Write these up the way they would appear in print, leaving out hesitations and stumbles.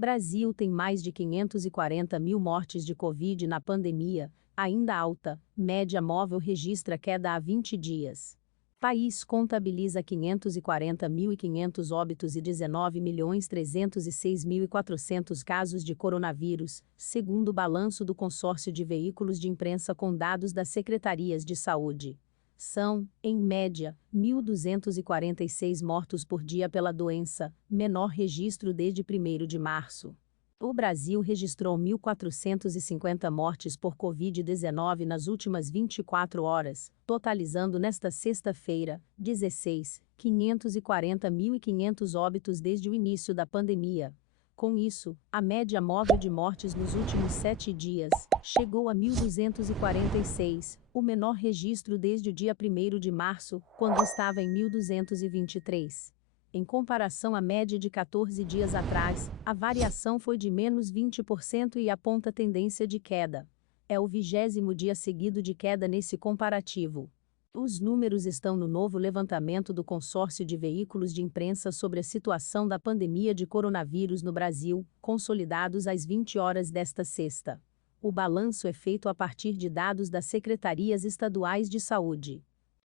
Brasil tem mais de 540 mil mortes de Covid na pandemia, ainda alta, média móvel registra queda há 20 dias. País contabiliza 540.500 óbitos e 19.306.400 casos de coronavírus, segundo o balanço do consórcio de veículos de imprensa com dados das secretarias de saúde. São, em média, 1.246 mortos por dia pela doença, menor registro desde 1º de março. O Brasil registrou 1.450 mortes por Covid-19 nas últimas 24 horas, totalizando nesta sexta-feira, 16, 540.500 óbitos desde o início da pandemia. Com isso, a média móvel de mortes nos últimos 7 dias chegou a 1.246, o menor registro desde o dia 1º de março, quando estava em 1.223. Em comparação à média de 14 dias atrás, a variação foi de menos 20% e aponta tendência de queda. É o 20º dia seguido de queda nesse comparativo. Os números estão no novo levantamento do consórcio de veículos de imprensa sobre a situação da pandemia de coronavírus no Brasil, consolidados às 20 horas desta sexta. O balanço é feito a partir de dados das secretarias estaduais de saúde.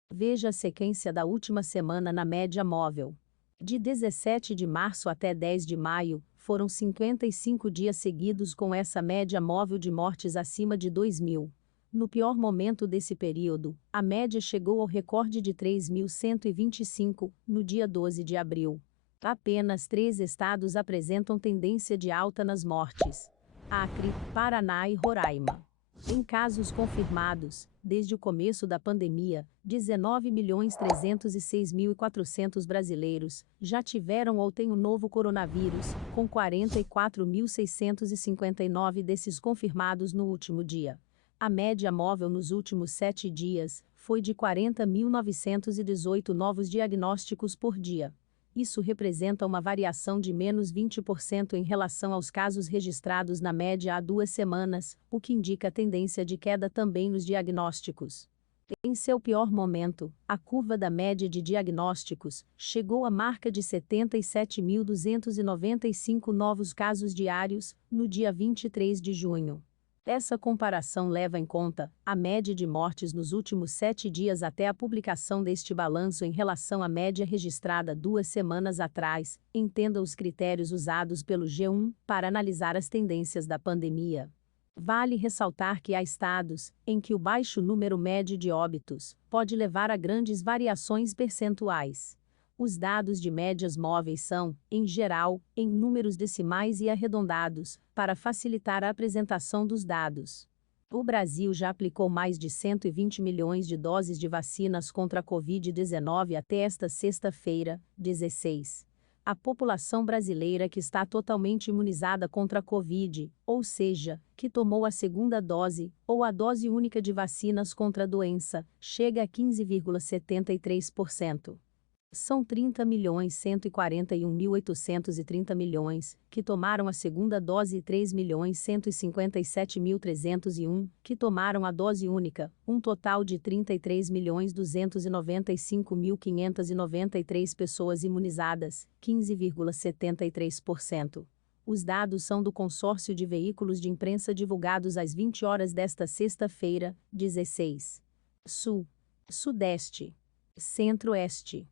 Veja a sequência da última semana na média móvel. De 17 de março até 10 de maio, foram 55 dias seguidos com essa média móvel de mortes acima de 2.000. No pior momento desse período, a média chegou ao recorde de 3.125, no dia 12 de abril. Apenas 3 estados apresentam tendência de alta nas mortes: Acre, Paraná e Roraima. Em casos confirmados, desde o começo da pandemia, 19.306.400 brasileiros já tiveram ou têm o novo coronavírus, com 44.659 desses confirmados no último dia. A média móvel nos últimos 7 dias foi de 40.918 novos diagnósticos por dia. Isso representa uma variação de menos 20% em relação aos casos registrados na média há 2 semanas, o que indica tendência de queda também nos diagnósticos. Em seu pior momento, a curva da média de diagnósticos chegou à marca de 77.295 novos casos diários, no dia 23 de junho. Essa comparação leva em conta a média de mortes nos últimos 7 dias até a publicação deste balanço em relação à média registrada 2 semanas atrás. Entenda os critérios usados pelo G1 para analisar as tendências da pandemia. Vale ressaltar que há estados em que o baixo número médio de óbitos pode levar a grandes variações percentuais. Os dados de médias móveis são, em geral, em números decimais e arredondados, para facilitar a apresentação dos dados. O Brasil já aplicou mais de 120 milhões de doses de vacinas contra a Covid-19 até esta sexta-feira, 16. A população brasileira que está totalmente imunizada contra a Covid, ou seja, que tomou a segunda dose, ou a dose única de vacinas contra a doença, chega a 15,73%. São 30.141.830 milhões, que tomaram a segunda dose e 3.157.301, que tomaram a dose única, um total de 33.295.593 pessoas imunizadas, 15,73%. Os dados são do consórcio de veículos de imprensa divulgados às 20 horas desta sexta-feira, 16. Sul, Sudeste, Centro-Oeste,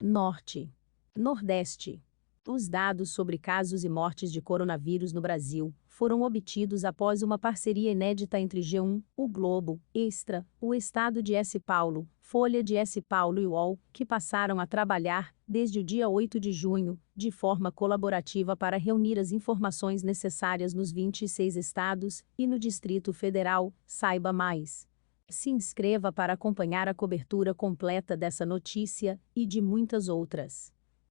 Norte, Nordeste. Os dados sobre casos e mortes de coronavírus no Brasil foram obtidos após uma parceria inédita entre G1, O Globo, Extra, o Estado de S. Paulo, Folha de S. Paulo e UOL, que passaram a trabalhar, desde o dia 8 de junho, de forma colaborativa para reunir as informações necessárias nos 26 estados e no Distrito Federal. Saiba mais. Se inscreva para acompanhar a cobertura completa dessa notícia e de muitas outras.